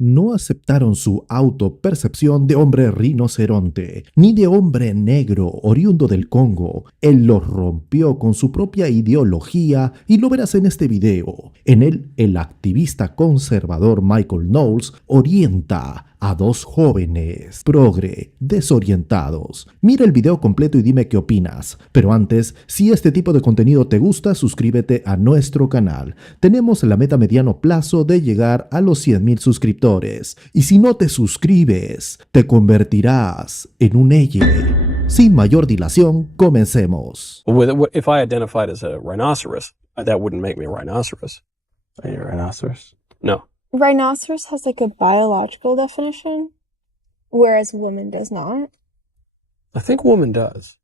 No aceptaron su autopercepción de hombre rinoceronte, ni de hombre negro oriundo del Congo. Él los rompió con su propia ideología y lo verás en este video. En él, el activista conservador Michael Knowles orienta a dos jóvenes progre desorientados. Mira el video completo y dime qué opinas. Pero antes, si este tipo de contenido te gusta, suscríbete a nuestro canal. Tenemos la meta a mediano plazo de llegar a los 100,000 suscriptores. Y si no te suscribes, te convertirás en un elle. Sin mayor dilación, comencemos. If I identified as a rhinoceros, that wouldn't make me a rhinoceros. Are you a rhinoceros? No. Rhinoceros has like a biological definition, whereas woman does not. I think woman does.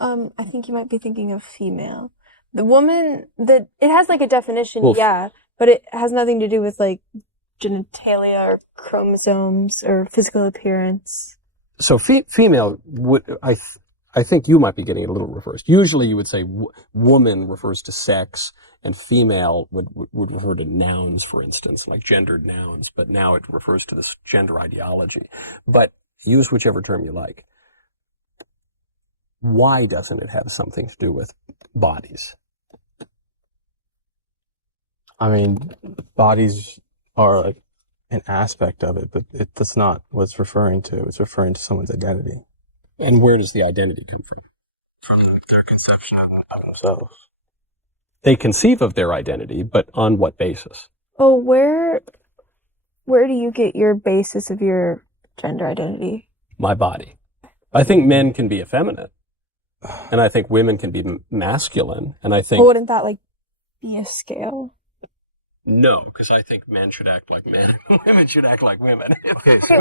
I think you might be thinking of female. The woman, it has like a definition, Well, yeah, but it has nothing to do with like genitalia or chromosomes or physical appearance. So female would, I think you might be getting it a little reversed. Usually you would say woman refers to sex, and female would refer to nouns, for instance, like gendered nouns, but now it refers to this gender ideology. But use whichever term you like. Why doesn't it have something to do with bodies? I mean, bodies are like an aspect of it, but that's not what it's referring to. It's referring to someone's identity. And where does the identity come from? From their conception of themselves. They conceive of their identity, but on what basis? Oh, where do you get your basis of your gender identity? My body. I think men can be effeminate, and I think women can be masculine, and I think... Well, wouldn't that like be a scale? No, because I think men should act like men, and women should act like women. Okay, so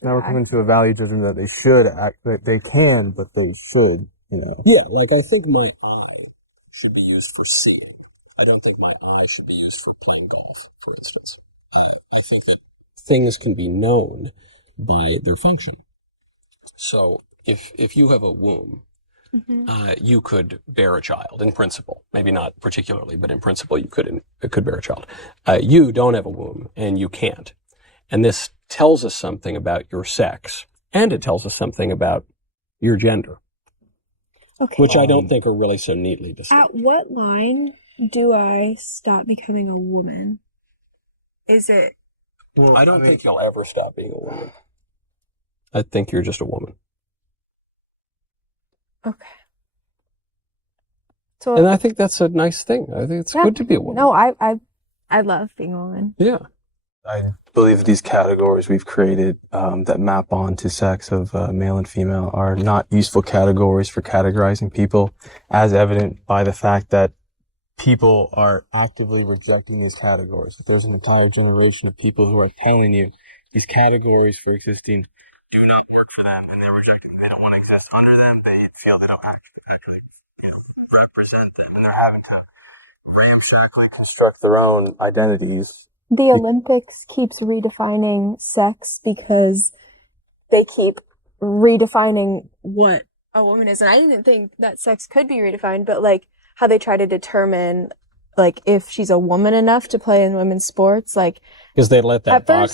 now we're coming to a value judgment that they should act, that they can, but they should, you know. Yeah, like I think my eye should be used for seeing. I don't think my eye should be used for playing golf, for instance. I think that things can be known by their function. So if you have a womb, you could bear a child in principle. Maybe not particularly, but in principle you could bear a child. You don't have a womb, and you can't. And this tells us something about your sex, and it tells us something about your gender. Okay. Which I don't think are really so neatly distinct. At what line do I stop becoming a woman? Is it... Well, I don't think you'll ever stop being a woman. I think you're just a woman. Okay. So, and I think that's a nice thing. I think it's good to be a woman. No, I love being a woman. Yeah. I believe these categories we've created that map onto sex of male and female are not useful categories for categorizing people, as evident by the fact that people are actively rejecting these categories. There's an entire generation of people who are telling you these categories for existing do not work for them, and they're rejecting them. They don't want to exist under them. They feel they don't actually represent them, and they're having to ramshackly construct their own identities. The Olympics keeps redefining sex because they keep redefining what a woman is. And I didn't think that sex could be redefined, but like how they try to determine like if she's a woman enough to play in women's sports, like because they let that male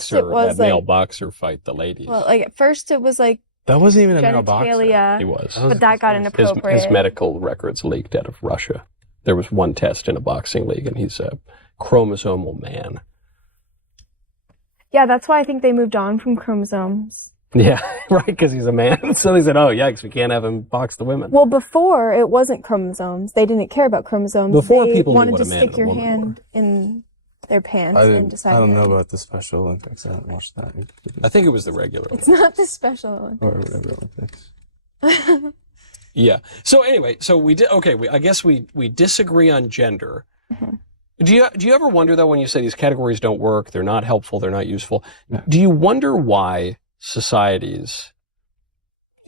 like, boxer fight the ladies. Well, like at first it was like that wasn't even a male boxer. He was, but that got inappropriate. His medical records leaked out of Russia. There was one test in a boxing league, and he's a chromosomal man. Yeah, that's why I think they moved on from chromosomes. Yeah, right, because he's a man. So they said, oh, yeah, because we can't have him box the women. Well, before, it wasn't chromosomes. They didn't care about chromosomes. Before, they people wanted knew what to a man stick and a your woman hand were. in their pants and decide. I don't know about the Special Olympics. I haven't watched that. I think it was the regular Olympics. It's not the Special Olympics. Or whatever Olympics. Yeah. So anyway, so we did, okay, I guess we disagree on gender. Mm-hmm. Do you ever wonder, though, when you say these categories don't work, they're not helpful, they're not useful, do you wonder why societies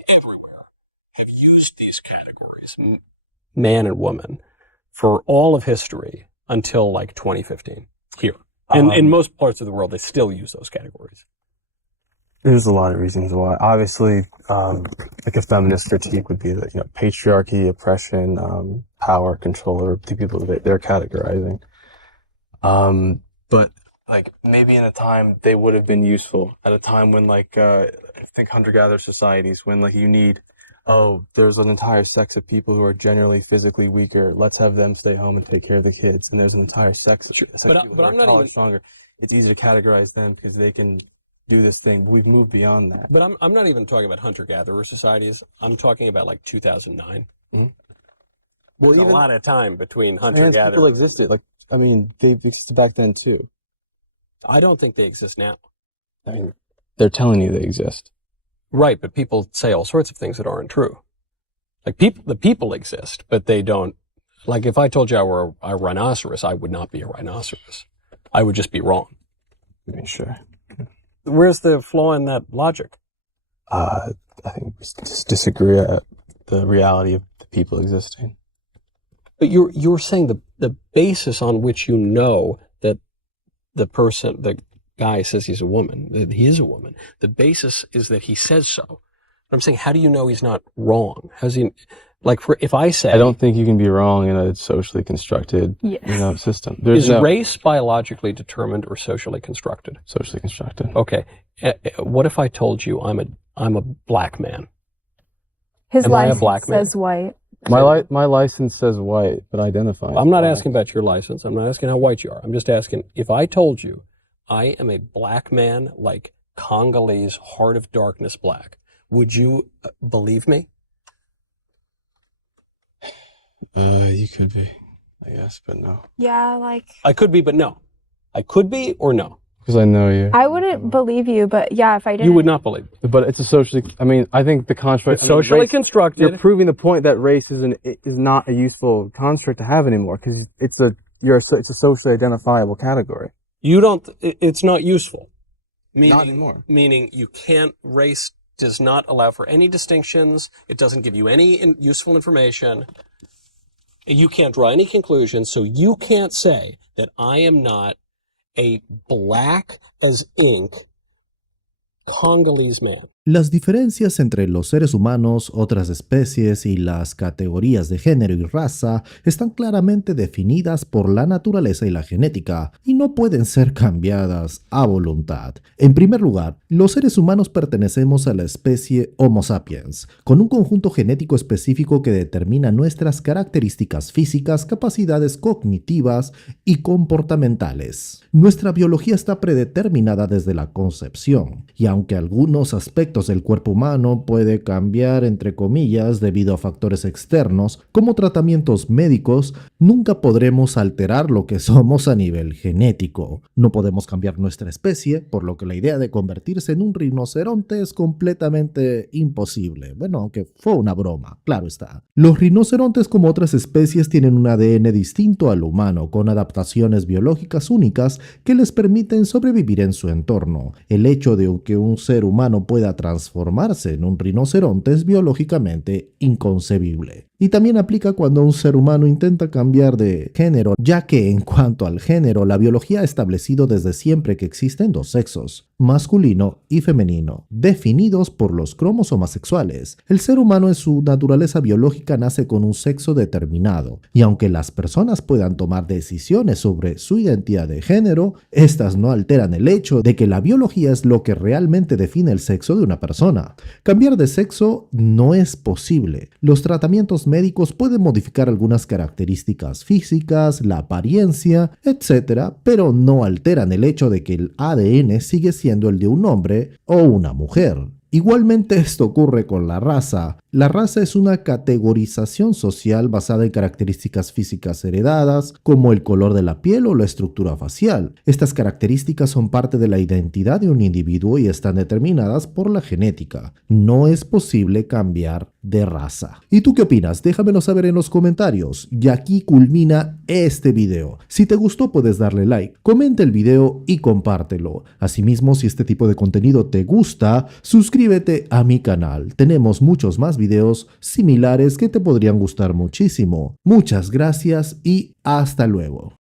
everywhere have used these categories, man and woman, for all of history until like 2015 here? And in most parts of the world, they still use those categories. There's a lot of reasons why. Obviously, like a feminist critique would be that, you know, patriarchy, oppression, power, control are the people that they're categorizing. But like maybe in a time they would have been useful at a time when like I think hunter-gatherer societies when like you need there's an entire sex of people who are generally physically weaker, let's have them stay home and take care of the kids, and there's an entire sex of people who are taller, stronger. It's easy to categorize them because they can do this thing. We've moved beyond that. But I'm not even talking about hunter-gatherer societies. I'm talking about like 2009. Mm-hmm. Well, even a lot of time between hunter-gatherer. People existed. Like, I mean, they existed back then too. I don't think they exist now. I mean, they're telling you they exist. Right, but people say all sorts of things that aren't true. Like the people exist, but they don't. Like if I told you I were a rhinoceros, I would not be a rhinoceros. I would just be wrong. I mean, sure. Where's the flaw in that logic? I think we just disagree at the reality of the people existing. But you're saying the basis on which you know that the guy says he's a woman, that he is a woman, the basis is that he says so. But I'm saying, how do you know he's not wrong? How's he, like, if I say... I don't think you can be wrong in a socially constructed system. Is race biologically determined or socially constructed? Socially constructed. Okay. What if I told you I'm a black man? His Am I a black license man? says white. My license says white, but identifies. I'm not black. asking about your license. I'm not asking how white you are. I'm just asking, if I told you I am a black man, like Congolese, heart of darkness black, would you believe me? You could be, I guess, but no. Yeah, like... I could be, but no. I could be or no. Because I know you. I wouldn't believe you, but yeah, if I didn't... You would not believe me. But it's a socially, I mean, I think the construct... It's socially constructed. You're proving the point that race is not a useful construct to have anymore, because it's a socially identifiable category. You don't, it's not useful. Not anymore. Meaning race does not allow for any distinctions. It doesn't give you any useful information. You can't draw any conclusions, so you can't say that I am not a black as ink Congolese man. Las diferencias entre los seres humanos, otras especies y las categorías de género y raza están claramente definidas por la naturaleza y la genética, y no pueden ser cambiadas a voluntad. En primer lugar, los seres humanos pertenecemos a la especie Homo sapiens, con un conjunto genético específico que determina nuestras características físicas, capacidades cognitivas y comportamentales. Nuestra biología está predeterminada desde la concepción, y aunque algunos aspectos del cuerpo humano puede cambiar entre comillas debido a factores externos como tratamientos médicos, nunca podremos alterar lo que somos a nivel genético. No podemos cambiar nuestra especie, por lo que la idea de convertirse en un rinoceronte es completamente imposible. Bueno, aunque fue una broma, claro está. Los rinocerontes, como otras especies, tienen un ADN distinto al humano, con adaptaciones biológicas únicas que les permiten sobrevivir en su entorno. El hecho de que un ser humano pueda transformarse en un rinoceronte es biológicamente inconcebible. Y también aplica cuando un ser humano intenta cambiar de género, ya que en cuanto al género, la biología ha establecido desde siempre que existen dos sexos, masculino y femenino, definidos por los cromosomas sexuales. El ser humano en su naturaleza biológica nace con un sexo determinado, y aunque las personas puedan tomar decisiones sobre su identidad de género, estas no alteran el hecho de que la biología es lo que realmente define el sexo de una persona. Cambiar de sexo no es posible. Los tratamientos médicos pueden modificar algunas características físicas, la apariencia, etc., pero no alteran el hecho de que el ADN sigue siendo el de un hombre o una mujer. Igualmente esto ocurre con la raza. La raza es una categorización social basada en características físicas heredadas, como el color de la piel o la estructura facial. Estas características son parte de la identidad de un individuo y están determinadas por la genética. No es posible cambiar de raza. ¿Y tú qué opinas? Déjamelo saber en los comentarios. Y aquí culmina este video. Si te gustó puedes darle like, comenta el video y compártelo. Asimismo, si este tipo de contenido te gusta, suscríbete a mi canal. Tenemos muchos más videos similares que te podrían gustar muchísimo. Muchas gracias y hasta luego.